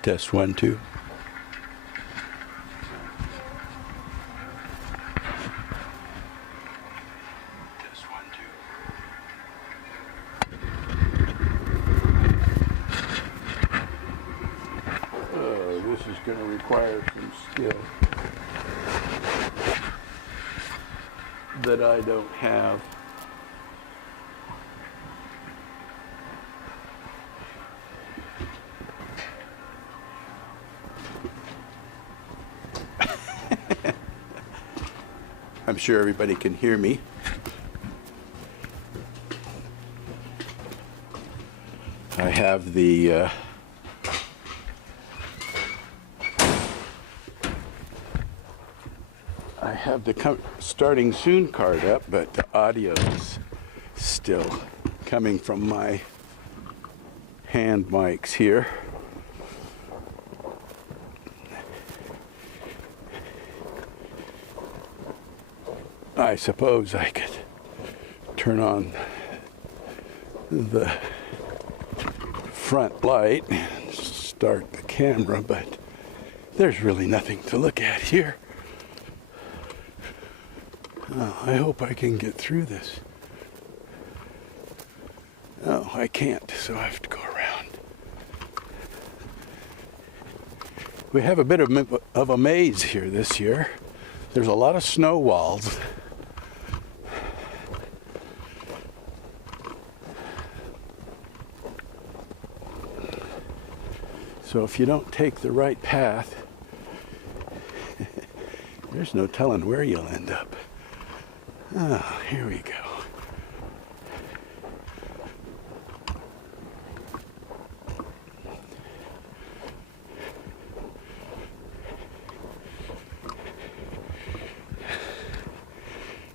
Test 1, 2. Test 1, 2. Oh, this is going to require some skill that I don't have. I'm sure everybody can hear me. I have the starting soon card up, but the audio is still coming from my hand mics here. I suppose I could turn on the front light and start the camera, but there's really nothing to look at here. Oh, I hope I can get through this. Oh, I can't, so I have to go around. We have a bit of a maze here this year. There's a lot of snow walls. So if you don't take the right path, there's no telling where you'll end up. Oh, here we go.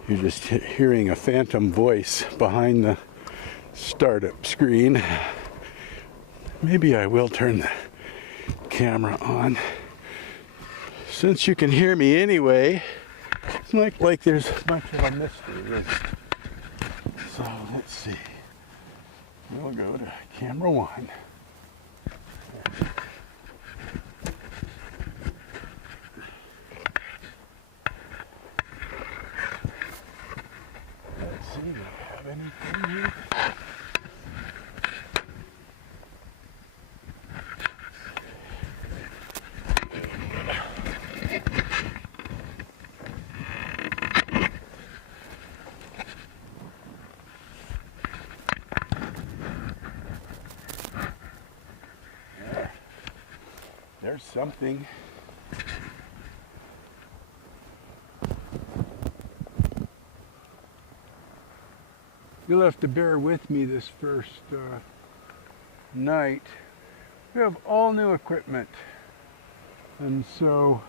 You're just hearing a phantom voice behind the startup screen. Maybe I will turn the camera on. Since you can hear me anyway, it's not like there's much of a mystery. So let's see. We'll go to camera 1. Let's see, do I have anything here? There's something. You'll have to bear with me this first night. We have all new equipment, and so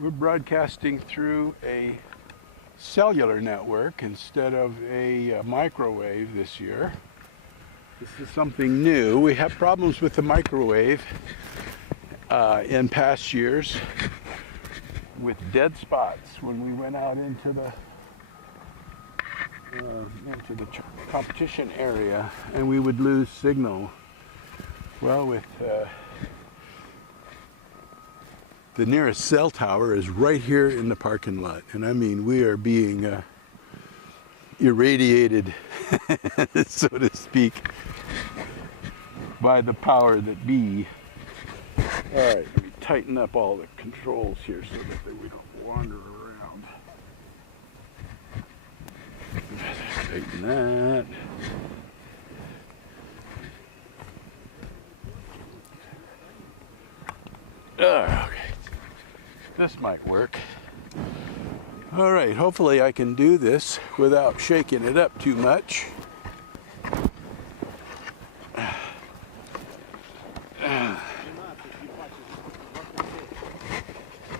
we're broadcasting through a cellular network instead of a microwave this year. This is something new. We have problems with the microwave in past years with dead spots when we went out into the competition area, and we would lose signal. Well, with the nearest cell tower is right here in the parking lot, and I mean we are being irradiated, so to speak, by the power that be. All right, let me tighten up all the controls here so that we don't wander around. Tighten that. Okay, this might work. All right, hopefully I can do this without shaking it up too much.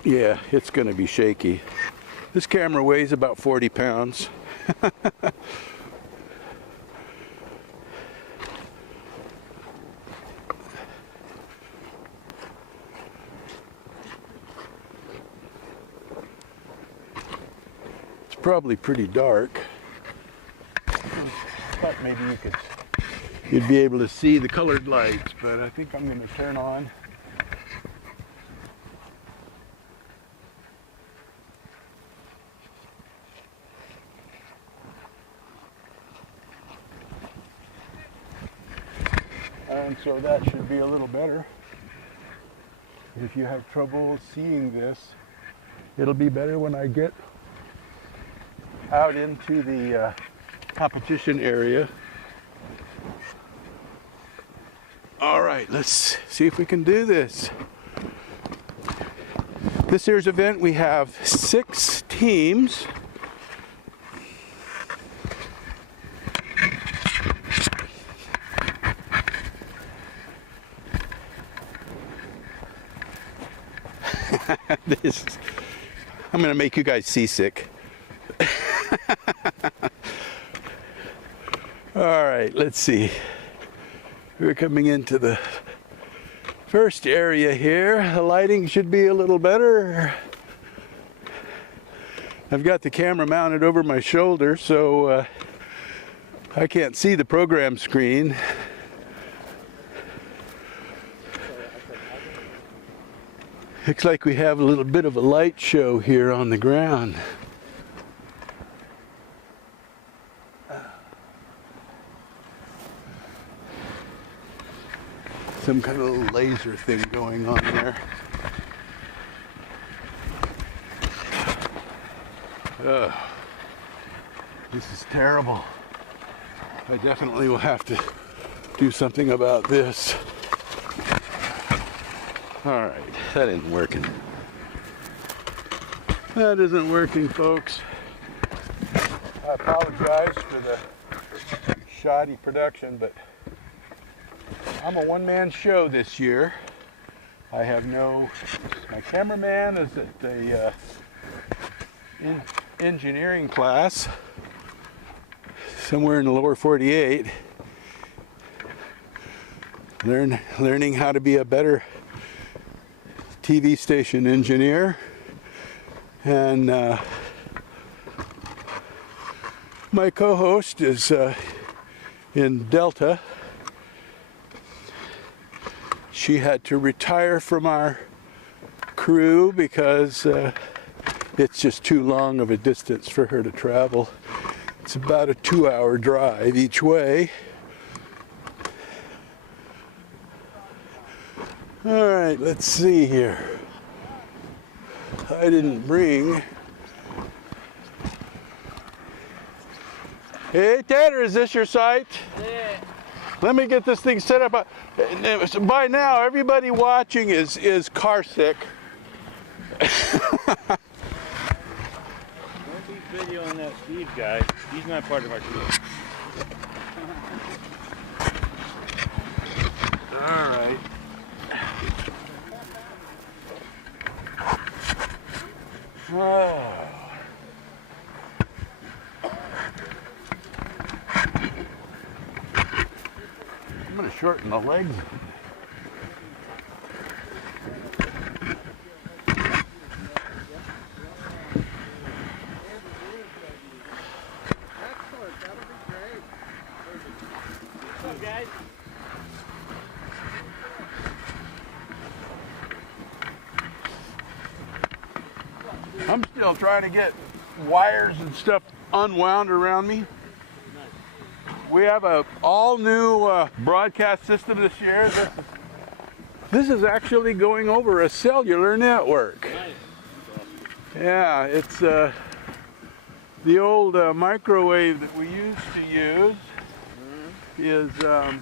Yeah, it's going to be shaky. This camera weighs about 40 pounds. It's probably pretty dark. But maybe you'd be able to see the colored lights, but I think I'm going to turn on. And so that should be a little better. If you have trouble seeing this, it'll be better when I get out into the competition area. All right, let's see if we can do this. This year's event, we have 6 teams. I'm going to make you guys seasick. All right, let's see. We're coming into the first area here. The lighting should be a little better. I've got the camera mounted over my shoulder, so I can't see the program screen. Looks like we have a little bit of a light show here on the ground. Some kind of laser thing going on there. Ugh. This is terrible. I definitely will have to do something about this. All right, that isn't working. That isn't working, folks. I apologize for the shoddy production, but I'm a one-man show this year. I have my cameraman is at the engineering class somewhere in the lower 48, learning how to be a better TV station engineer, and my co-host is in Delta. She had to retire from our crew because it's just too long of a distance for her to travel. It's about a 2-hour drive each way. All right, let's see here. I didn't bring. Hey, Tater, is this your site? Yeah. Let me get this thing set up. By now, everybody watching is car sick. Don't be videoing that Steve guy. He's not part of our crew. All right. Oh. I'm going to shorten the legs. What's up, guys? I'm still trying to get wires and stuff unwound around me. We have a all new broadcast system this year. This is actually going over a cellular network. Yeah, it's the old microwave that we used to use is. Are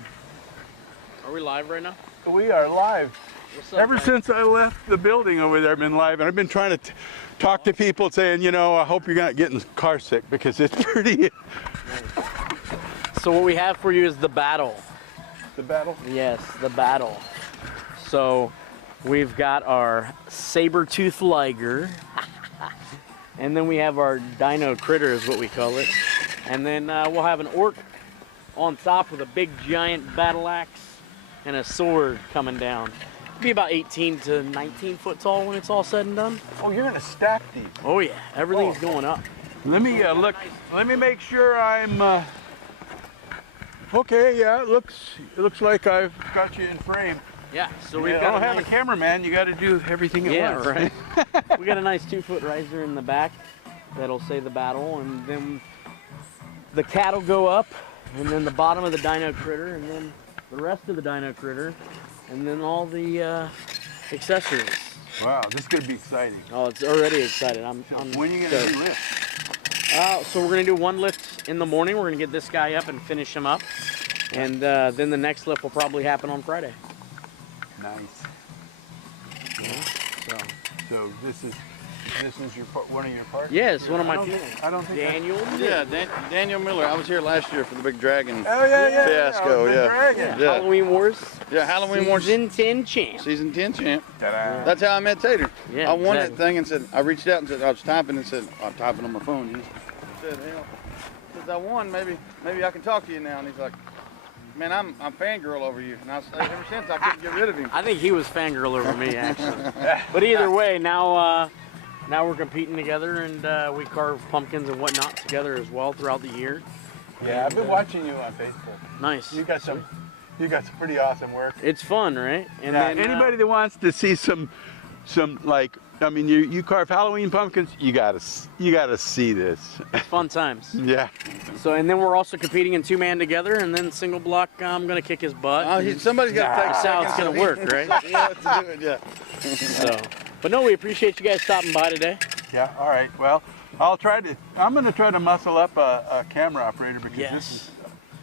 we live right now? We are live. What's up, Ever guys? since I left the building over there, I've been live, and I've been trying to talk to people saying, you know, I hope you're not getting car sick because it's pretty. So what we have for you is the battle. The battle? Yes, the battle. So we've got our saber-tooth liger, and then we have our dino critter is what we call it. And then we'll have an orc on top with a big giant battle axe and a sword coming down. It'll be about 18 to 19 foot tall when it's all said and done. Oh, you're gonna stack these. Oh yeah, everything's going up. Let me look. Let me make sure I'm Okay, yeah, it looks like I've got you in frame. Yeah, so we've I got don't have a cameraman. You got to do everything at once. right. We got a nice 2-foot riser in the back that'll say the battle, and then the cat'll go up, and then the bottom of the dino critter, and then the rest of the dino critter, and then all the accessories. Wow, this is gonna be exciting. Oh, it's already excited. I'm When are you gonna stoked. do lift? So we're gonna do one lift in the morning. We're gonna get this guy up and finish him up, and then the next lift will probably happen on Friday. Nice. So So this is your one of your partners? yeah, it's one of my teammates. I don't think Daniel. Yeah, Daniel Miller. I was here last year for the big dragon Oh yeah. fiasco. the Yeah. dragon. Yeah. Halloween Wars. Yeah, Halloween Wars Season 10 champ. season 10 champ. Ta-da. That's how I met Tater. Yeah, I won exactly. that thing and said, I reached out and said, I was typing and said, I'm typing on my phone. You know? I said, hell, since I won, maybe I can talk to you now. And he's like, man, I'm fangirl over you. And I said, ever since I couldn't get rid of him. I think he was fangirl over me actually. But either way, now we're competing together, and we carve pumpkins and whatnot together as well throughout the year. Yeah, I've been watching you on Facebook. Nice. You got some pretty awesome work. It's fun, right? And Yeah, then anybody that wants to see some like, I mean, you carve Halloween pumpkins, you gotta see this. fun times. Yeah. So, and then we're also competing in 2-man together, and then single block. I'm gonna kick his butt. Somebody's got to take That's how seconds, it's gonna so work, right? Yeah, to do it, yeah. So, but no, we appreciate you guys stopping by today. Yeah. All right. Well, I'm gonna try to muscle up a camera operator because this Yes. is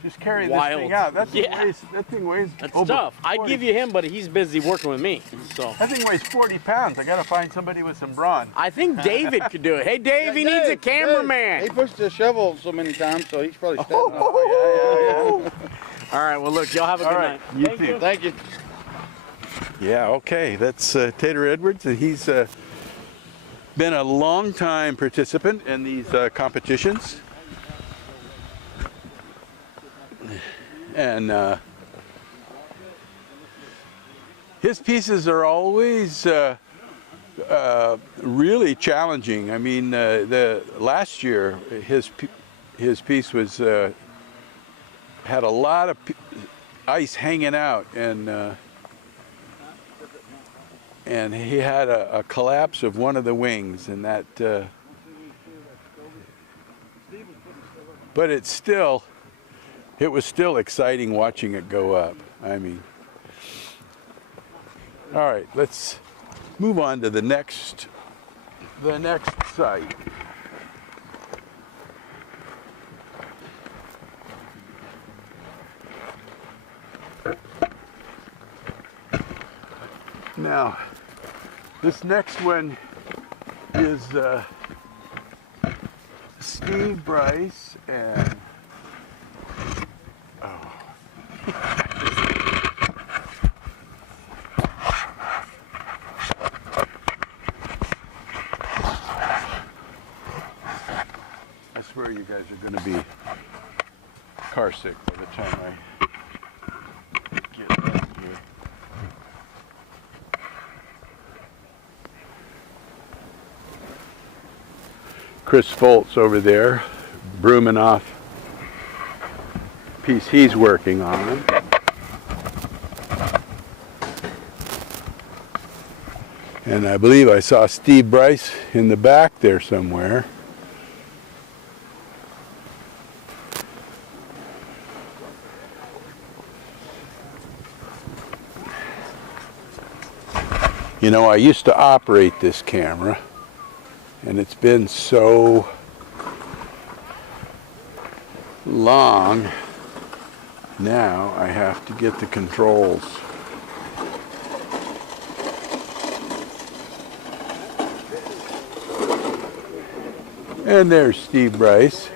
just carry Wild. this thing out. That thing weighs. That's over tough. I'd 40 give you him, but he's busy working with me. So That thing weighs 40 pounds. I gotta find somebody with some brawn. I think David could do it. Hey, Dave, he needs a Dave, cameraman. He pushed the shovel so many times, so he's probably stepping up. Oh, All right. Well, look, y'all have a good All right. night. You Thank too. you. Thank you. Yeah, okay. That's Tater Edwards, and he's been a long time participant in these competitions. And his pieces are always really challenging. I mean, the last year his piece was had a lot of ice hanging out, and he had a collapse of one of the wings, and that. But it was still exciting watching it go up. I mean, all right, let's move on to the next site. Now, this next one is Steve, Bryce, and I swear you guys are going to be car sick by the time I get back here. Chris Foltz over there, brooming off a piece he's working on. And I believe I saw Steve Bryce in the back there somewhere. You know, I used to operate this camera, and it's been so long, now I have to get the controls. And there's Steve Bryce.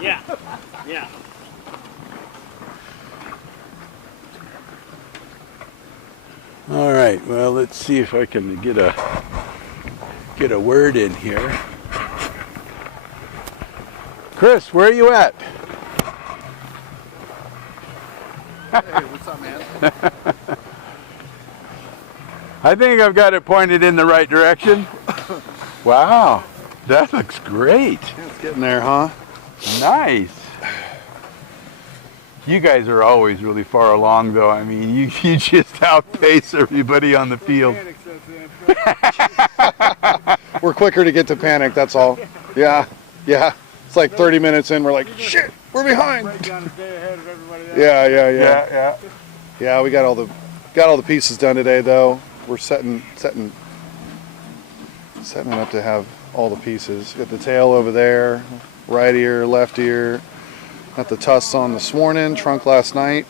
Yeah. Yeah. All right, well, let's see if I can get a word in here. Chris, where are you at? Hey, what's up, man? I think I've got it pointed in the right direction. Wow, that looks great. It's getting there, huh? Nice. You guys are always really far along, though. I mean, you just outpace everybody on the field. We're quicker to get to panic, that's all. Yeah, yeah. It's like 30 minutes in, we're like, shit, we're behind. Yeah. Yeah, we got all the pieces done today, though. We're setting it up to have all the pieces. Got the tail over there, right ear, left ear. Got the tusks on this morning, trunk last night.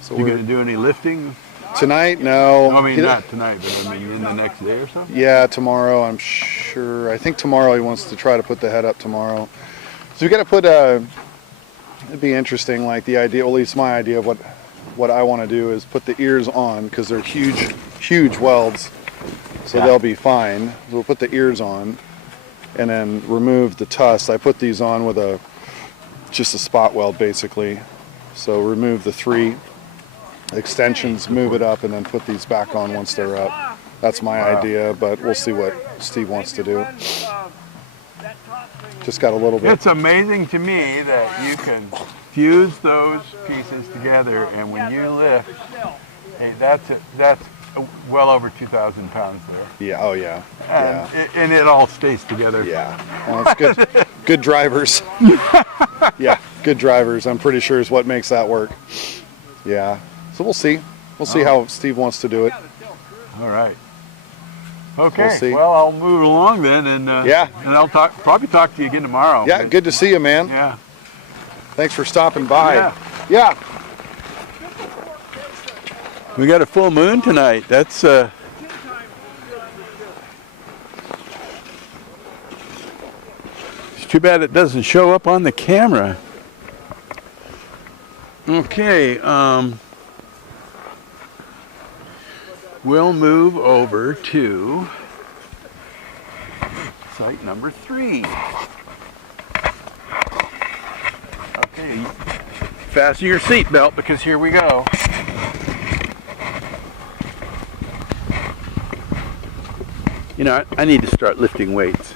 So You gonna do any lifting? tonight? No. I mean, not tonight, but I mean in the next day or so? Yeah, tomorrow, I'm sure. I think tomorrow he wants to try to put the head up tomorrow. So we got to put it'd be interesting, like the idea, well, at least my idea of what I want to do is put the ears on, because they're huge welds, so Yeah. they'll be fine. So we'll put the ears on and then remove the tusks. I put these on with just a spot weld, basically. So remove the 3 extensions, move it up, and then put these back on once they're up. That's my idea, but we'll see what Steve wants to do. Just got a little bit. It's amazing to me that you can fuse those pieces together, and when you lift, hey, that's well over 2,000 pounds there. Yeah. Oh yeah. Yeah. And it all stays together. Yeah. Well, it's good. Good drivers. Yeah. Good drivers. I'm pretty sure is what makes that work. Yeah. So we'll see. We'll see how Steve wants to do it. All right. Okay. We'll see. Well, I'll move along then, and Yeah. and I'll probably talk to you again tomorrow. Yeah. Good to see you, man. Yeah. Thanks for stopping by. Yeah. Yeah. We got a full moon tonight. That's it's too bad it doesn't show up on the camera. Okay, we'll move over to site number 3. Okay, fasten your seatbelt because here we go. You know, I need to start lifting weights.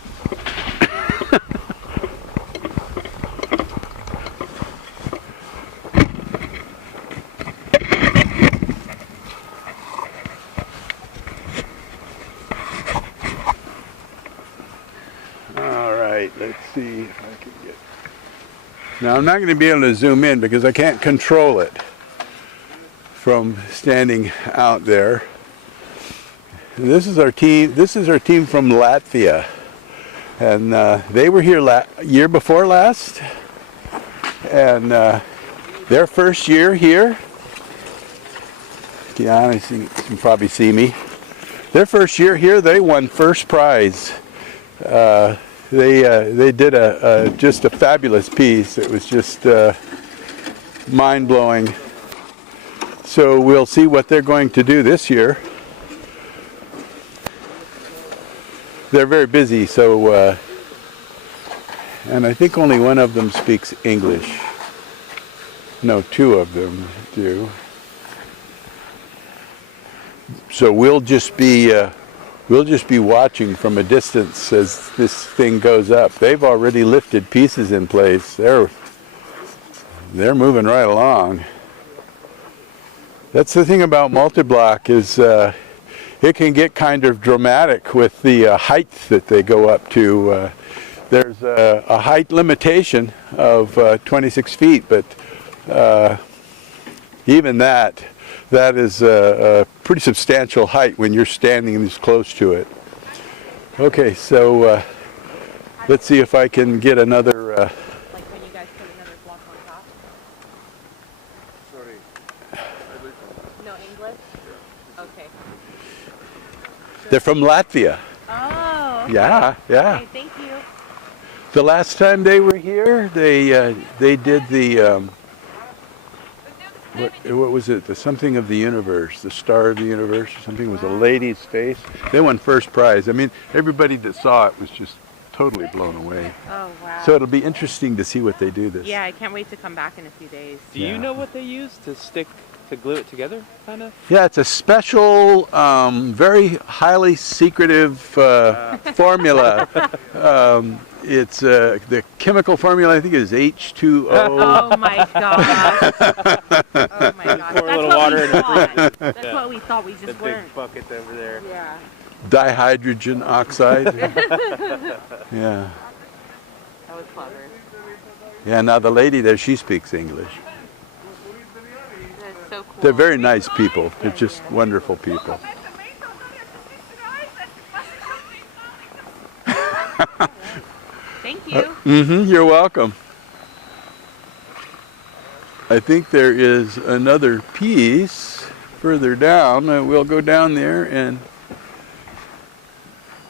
All right, let's see if I can get... Now, I'm not going to be able to zoom in because I can't control it from standing out there. This is our team. This is our team from Latvia, and they were here year before last, and their first year here. Yeah, you can probably see me. Their first year here, they won first prize. They did just a fabulous piece. It was just mind-blowing. So we'll see what they're going to do this year. They're very busy, so, and I think only one of them speaks English. No, 2 of them do. So we'll just be watching from a distance as this thing goes up. They've already lifted pieces in place. They're moving right along. That's the thing about multi-block is it can get kind of dramatic with the height that they go up to. There's a height limitation of 26 feet, but even that is a pretty substantial height when you're standing this close to it. Okay, so let's see if I can get another... Like when you guys put another block on top? Sorry. No English? Okay. They're from Latvia. Oh, okay. Yeah. Okay, thank you. The last time they were here, they did the... What was it? The something of the universe, the star of the universe, or something with a lady's face. They won first prize. I mean, everybody that saw it was just totally blown away. Oh, wow. So it'll be interesting to see what they do this. Yeah, I can't wait to come back in a few days. Do you know what they use to stick to glue it together, kind of? Yeah, it's a special, very highly secretive formula. It's the chemical formula, I think, is H2O. Oh my gosh. Oh my gosh. Pour a That's little what water we in the thought. freezer. That's what we thought. We The just big weren't. bucket over there. Yeah. Dihydrogen oxide. Yeah. That was clever. Yeah, now the lady there, she speaks English. That's so cool. They're very nice people. They're just wonderful people. Thank you. You're welcome. I think there is another piece further down. We'll go down there and...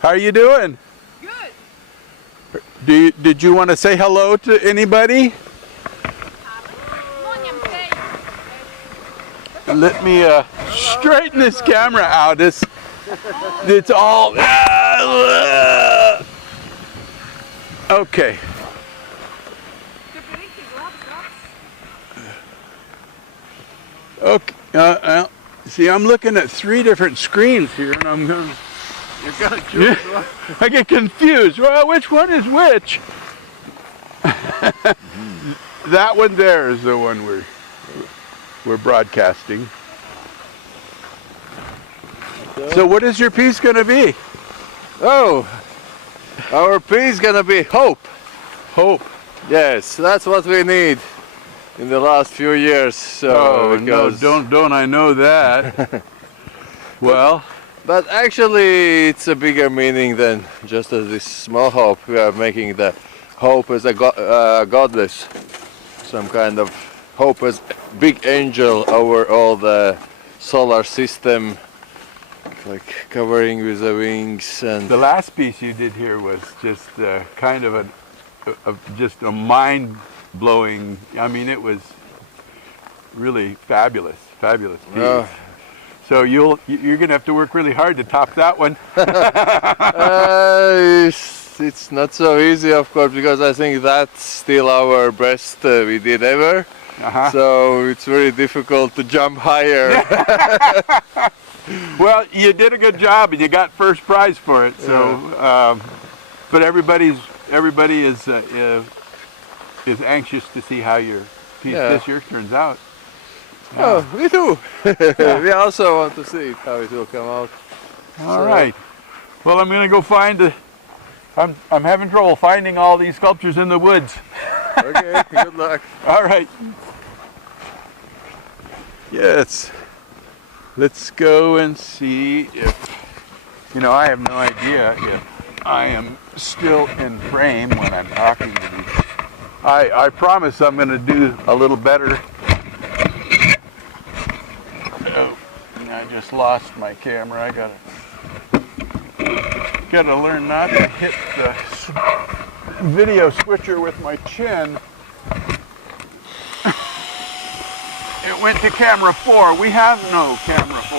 How are you doing? Good. Did you want to say hello to anybody? Let me straighten this camera out. It's all... Okay. Okay. See, I'm looking at 3 different screens here, and I'm going. I get confused. Well, which one is which? That one there is the one we're broadcasting. So, what is your piece going to be? Oh, our piece is gonna be hope. Hope. Yes, that's what we need in the last few years. So, No, don't I know that? Well. But actually, it's a bigger meaning than just this small hope. We are making the hope as a godless, some kind of hope as big angel over all the solar system, like covering with the wings. And The last piece you did here was just kind of just a mind-blowing. I mean, it was really fabulous piece. So you're going to have to work really hard to top that one. It's not so easy, of course, because I think that's still our best we did ever. So it's very difficult to jump higher. Well, you did a good job, and you got first prize for it. So, but everybody is anxious to see how your piece this year turns out. Oh, we do. We also want to see how it will come out. All right. Well, I'm going to go find I'm having trouble finding all these sculptures in the woods. Okay, good luck. All right. Yes. Let's go and see if, I have no idea if I am still in frame when I'm talking to you. I promise I'm going to do a little better. Oh, I just lost my camera. I gotta learn not to hit the video switcher with my chin. It went to camera 4. We have no camera 4.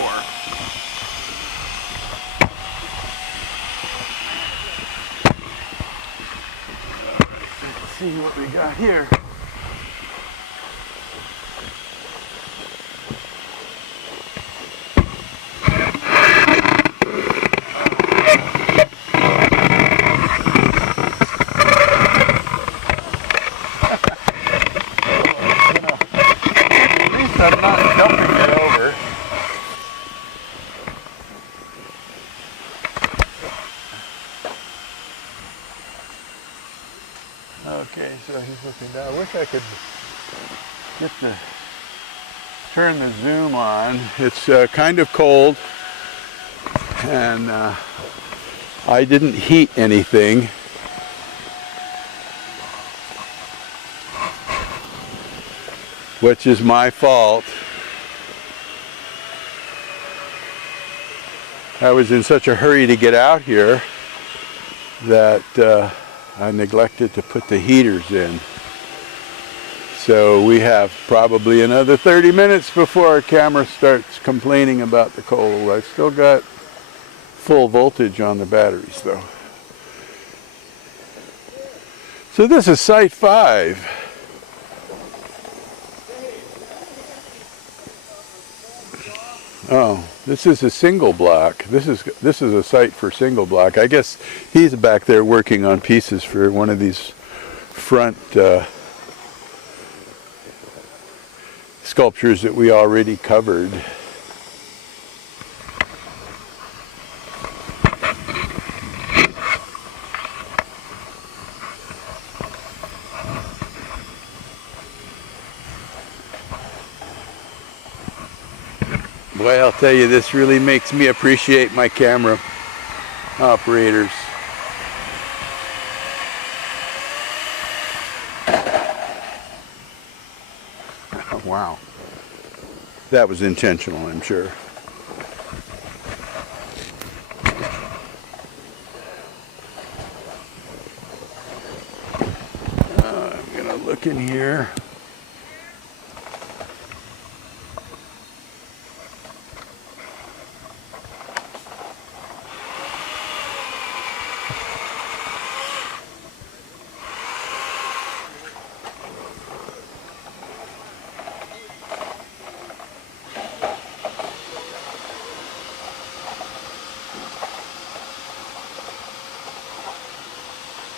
Let's see what we got here. I'm not jumping it over. Okay, so he's looking down. I wish I could turn the zoom on. It's kind of cold, and I didn't heat anything. Which is my fault. I was in such a hurry to get out here that I neglected to put the heaters in. So we have probably another 30 minutes before our camera starts complaining about the cold. I've still got full voltage on the batteries though. So this is Site 5. Oh, this is a single block. This is a site for single block. I guess he's back there working on pieces for one of these front sculptures that we already covered. Boy, I'll tell you, this really makes me appreciate my camera operators. Wow. That was intentional, I'm sure. I'm going to look in here.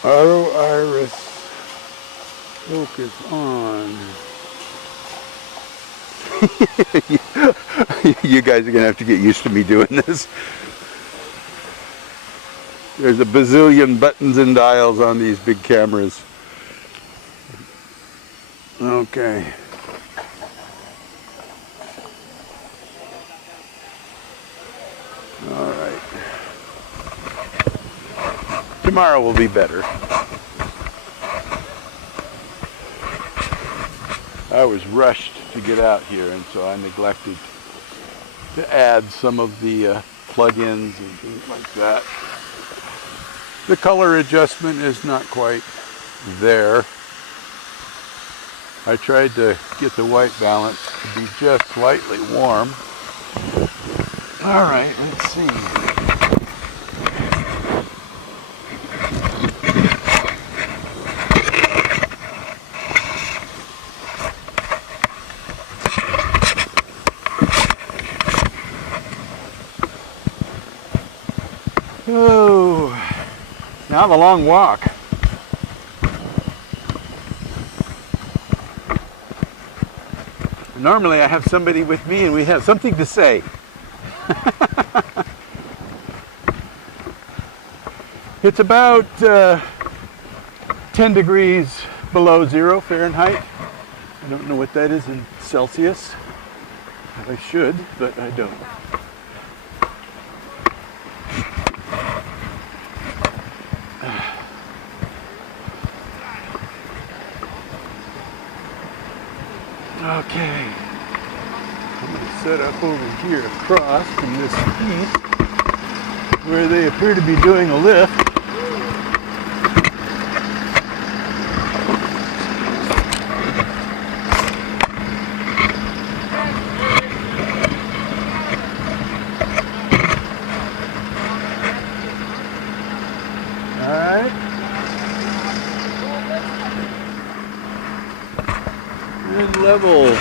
Auto iris focus on. You guys are gonna have to get used to me doing this. There's a bazillion buttons and dials on these big cameras. Okay. All right. Tomorrow will be better. I was rushed to get out here, and so I neglected to add some of the plugins and things like that. The color adjustment is not quite there. I tried to get the white balance to be just slightly warm. All right, let's see. Oh, now the long walk. Normally I have somebody with me and we have something to say. It's about 10 degrees below 0 Fahrenheit. I don't know what that is in Celsius. I should, but I don't. Okay, I'm going to set up over here across from this piece where they appear to be doing a lift. All right. And level.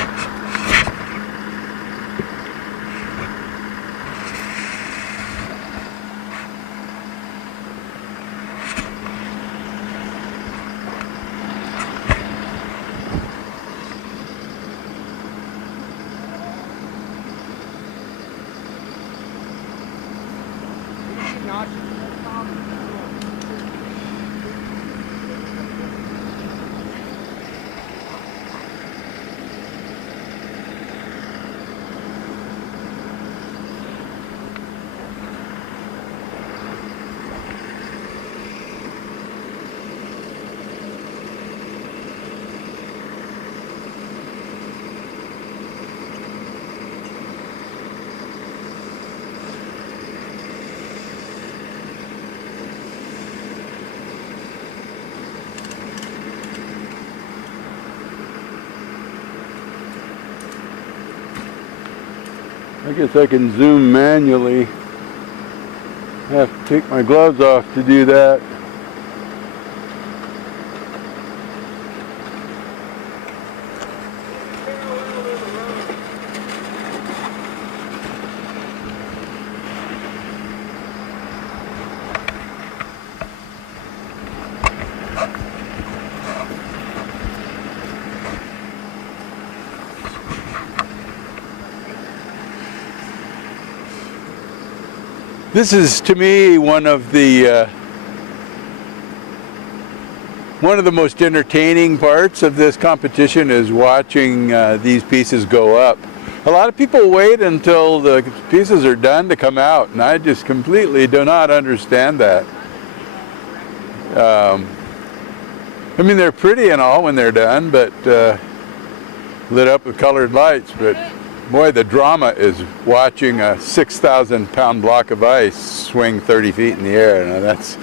I guess I can zoom manually. I have to take my gloves off to do that. This is, to me, one of the most entertaining parts of this competition is watching these pieces go up. A lot of people wait until the pieces are done to come out, and I just completely do not understand that. I mean, they're pretty and all when they're done, but lit up with colored lights, but boy, the drama is watching a 6,000-pound block of ice swing 30 feet in the air. Now that's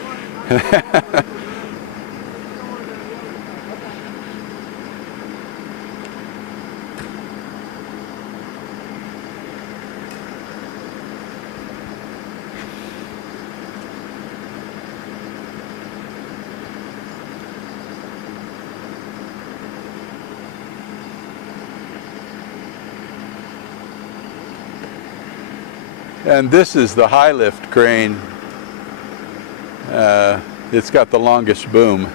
and this is the high lift crane. It's got the longest boom.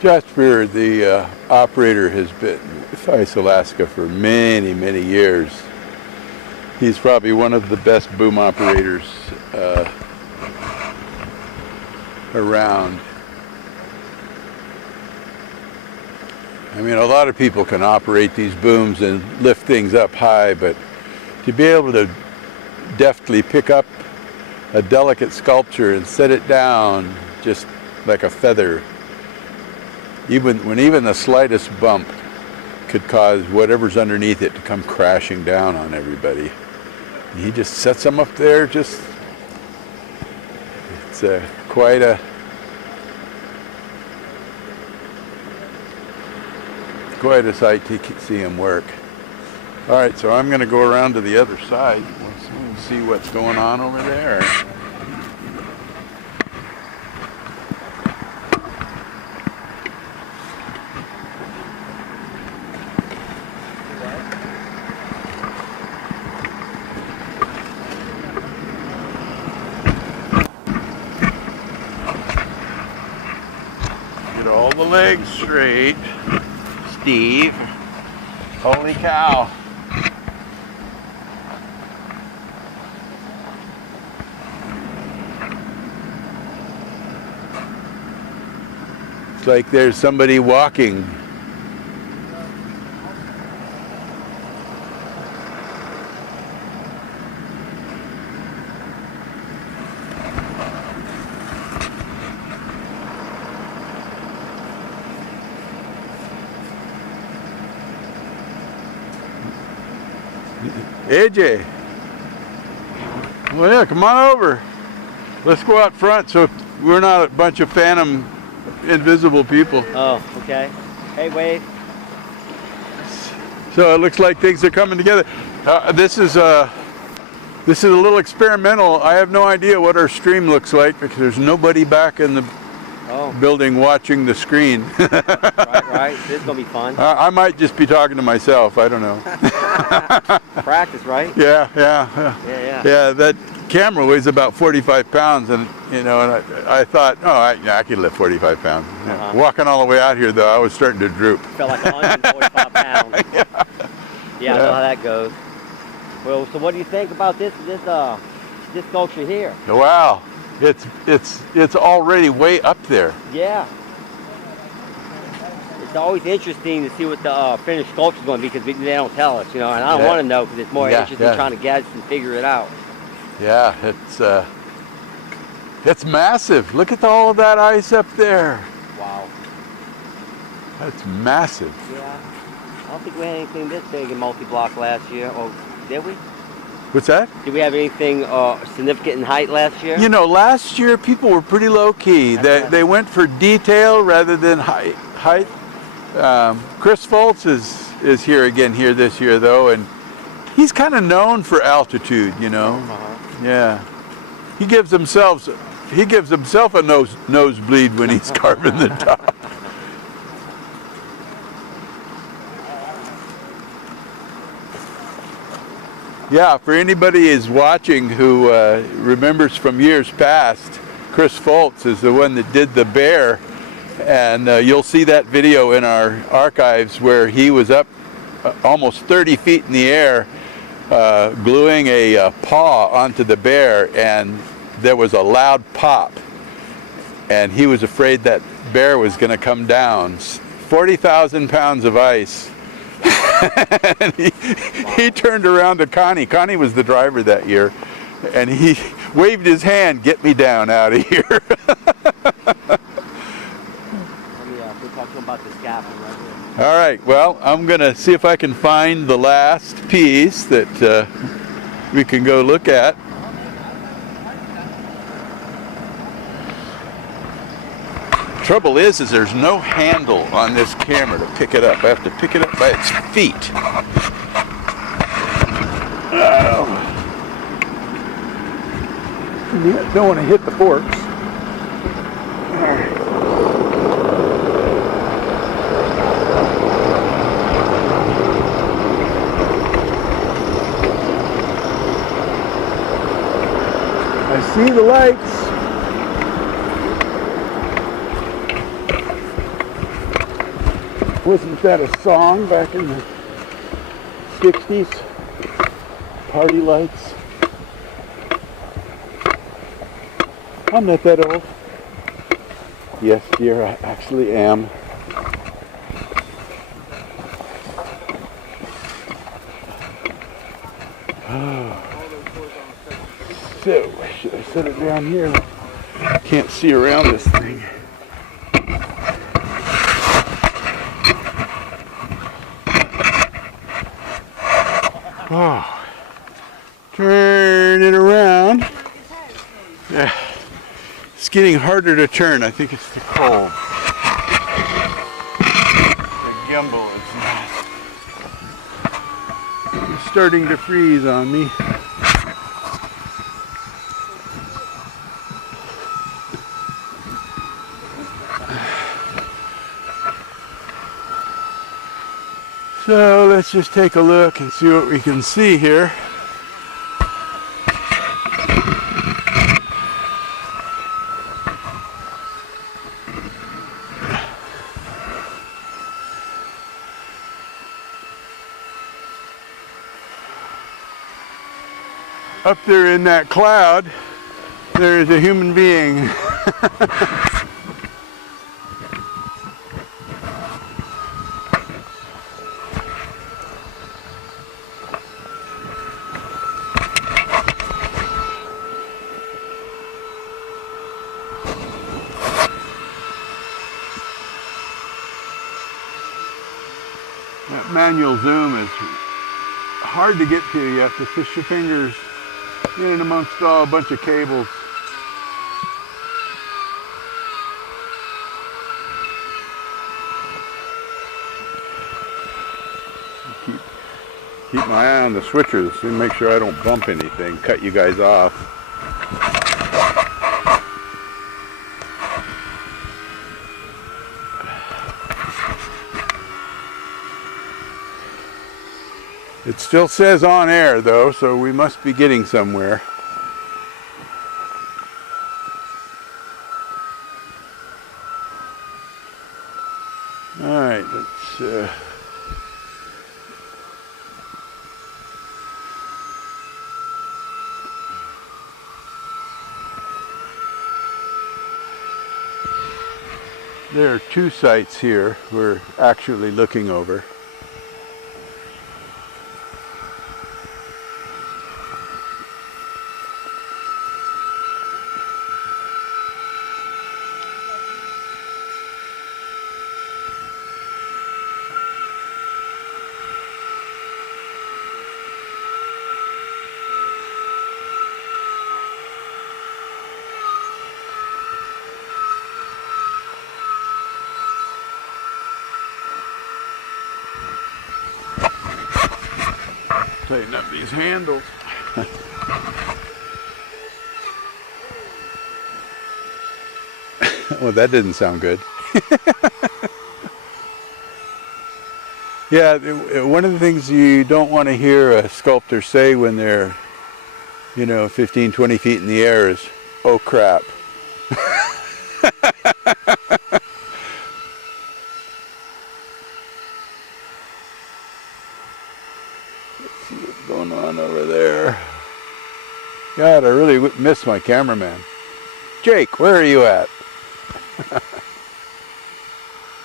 Jasper, the operator, has been with Ice Alaska for many, many years. He's probably one of the best boom operators around. I mean, a lot of people can operate these booms and lift things up high, but to be able to deftly pick up a delicate sculpture and set it down just like a feather, even the slightest bump could cause whatever's underneath it to come crashing down on everybody. He just sets them up there. It's quite a sight to see him work. All right, so I'm going to go around to the other side and see what's going on over there. Get all the legs straight, Steve. Holy cow. It's like there's somebody walking. AJ, well, yeah, come on over. Let's go out front so we're not a bunch of phantom invisible people. Oh, okay. Hey, Wade. So it looks like things are coming together. This is a little experimental. I have no idea what our stream looks like because there's nobody back in the building watching the screen. Right. This is gonna be fun. I might just be talking to myself. I don't know. Practice, right? Yeah. Yeah, that camera weighs about 45 pounds, and and I thought, I could lift 45 pounds. Yeah. Walking all the way out here, though, I was starting to droop. Felt like 145 pounds. Yeah, I know how that goes. Well, so what do you think about this sculpture here? Wow, it's already way up there. Yeah. It's always interesting to see what the finished sculpture is going to be because they don't tell us, and I don't want to know because it's more interesting trying to guess and figure it out. Yeah, it's massive. Look at all of that ice up there. Wow. That's massive. Yeah. I don't think we had anything this big in multi-block last year. Oh, did we? What's that? Did we have anything significant in height last year? You know, last year people were pretty low key. They went for detail rather than height. Chris Foltz is here again this year though, and he's kind of known for altitude. You know, yeah. He gives himself a nosebleed when he's carving the top. Yeah, for anybody is watching who remembers from years past, Chris Foltz is the one that did the bear, and you'll see that video in our archives where he was up almost 30 feet in the air gluing a paw onto the bear, and there was a loud pop, and he was afraid that bear was going to come down. 40,000 pounds of ice. And he turned around to Connie. Connie was the driver that year, and he waved his hand, "Get me down out of here." We're talking about the scaffold right here. All right, well, I'm going to see if I can find the last piece that we can go look at. Trouble is there's no handle on this camera to pick it up. I have to pick it up by its feet. Don't want to hit the forks. I see the lights. Wasn't that a song back in the 60s? Party lights. I'm not that old. Yes, dear, I actually am. So, should I set it down here? Can't see around this thing. Oh, turn it around. Yeah. It's getting harder to turn. I think it's the cold. The gimbal is not. It's starting to freeze on me. So let's just take a look and see what we can see here. Up there in that cloud, there is a human being. That manual zoom is hard to get to. You have to fish your fingers in and amongst a bunch of cables. Keep my eye on the switchers to make sure I don't bump anything, cut you guys off. It still says on air though, so we must be getting somewhere. All right, let's there are two sites here we're actually looking over. Tighten up these handles. Well, that didn't sound good. Yeah, one of the things you don't want to hear a sculptor say when they're, 15, 20 feet in the air is, "Oh crap." Let's see what's going on over there. God, I really miss my cameraman. Jake, where are you at?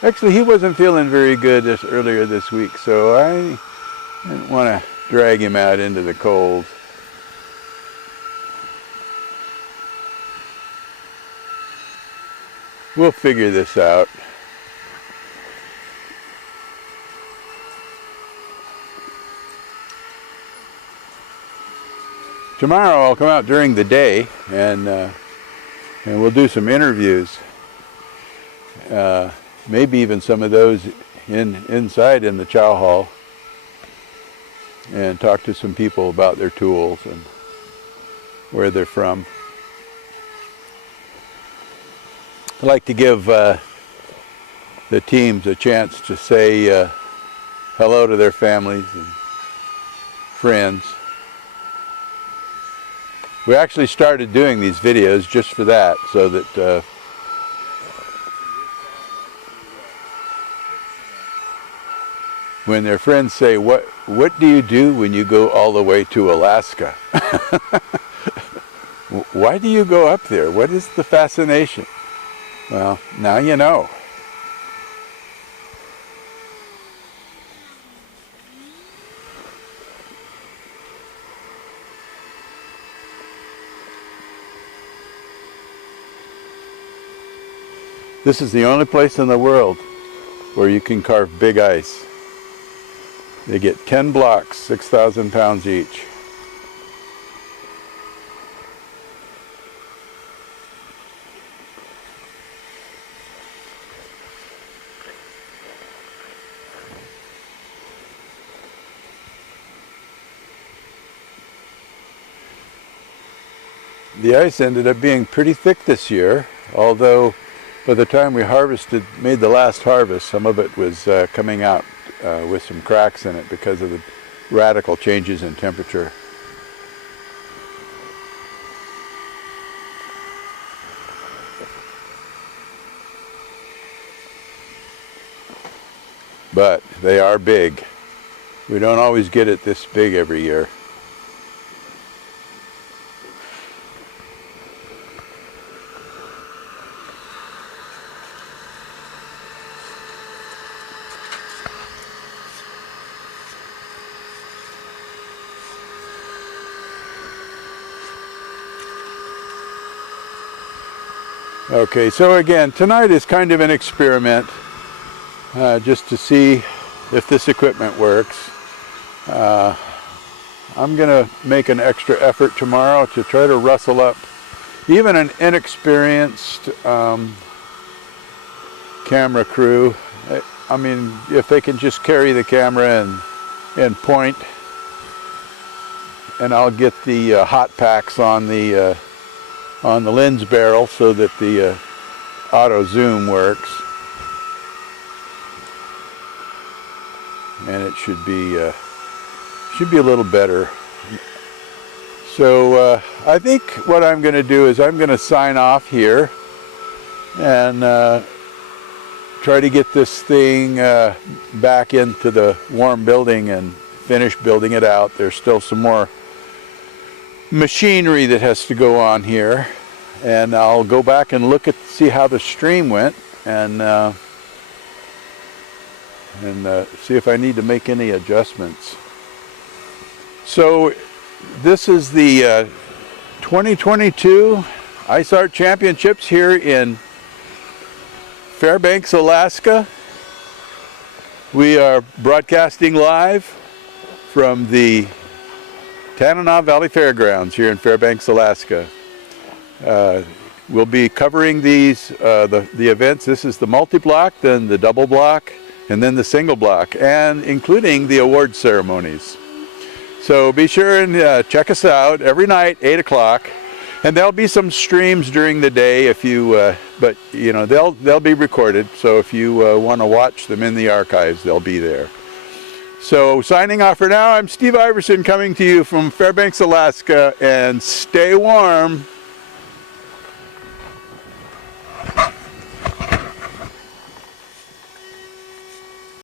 Actually, he wasn't feeling very good earlier this week, so I didn't want to drag him out into the cold. We'll figure this out. Tomorrow I'll come out during the day and we'll do some interviews. Maybe even some of those inside in the chow hall, and talk to some people about their tools and where they're from. I'd like to give the teams a chance to say hello to their families and friends. We actually started doing these videos just for that, so that when their friends say, what do you do when you go all the way to Alaska? Why do you go up there? What is the fascination? Well, now you know. This is the only place in the world where you can carve big ice. They get 10 blocks, 6,000 pounds each. The ice ended up being pretty thick this year, although by the time we made the last harvest, some of it was coming out with some cracks in it because of the radical changes in temperature. But they are big. We don't always get it this big every year. Okay, so again, tonight is kind of an experiment, just to see if this equipment works. I'm going to make an extra effort tomorrow to try to rustle up even an inexperienced camera crew. I mean, if they can just carry the camera and point, and I'll get the hot packs on the lens barrel so that the auto zoom works, and it should be a little better. So I think what I'm going to do is I'm going to sign off here and try to get this thing back into the warm building and finish building it out. There's still some more machinery that has to go on here, and I'll go back and see how the stream went, and see if I need to make any adjustments. So this is the 2022 Ice Art Championships here in Fairbanks, Alaska. We are broadcasting live from the Tanana Valley Fairgrounds here in Fairbanks, Alaska. We'll be covering these the events. This is the multi-block, then the double block, and then the single block, and including the award ceremonies. So be sure and check us out every night, 8 o'clock. And there'll be some streams during the day if you, but you know, they'll be recorded. So if you want to watch them in the archives, they'll be there. So signing off for now, I'm Steve Iverson coming to you from Fairbanks, Alaska, and stay warm.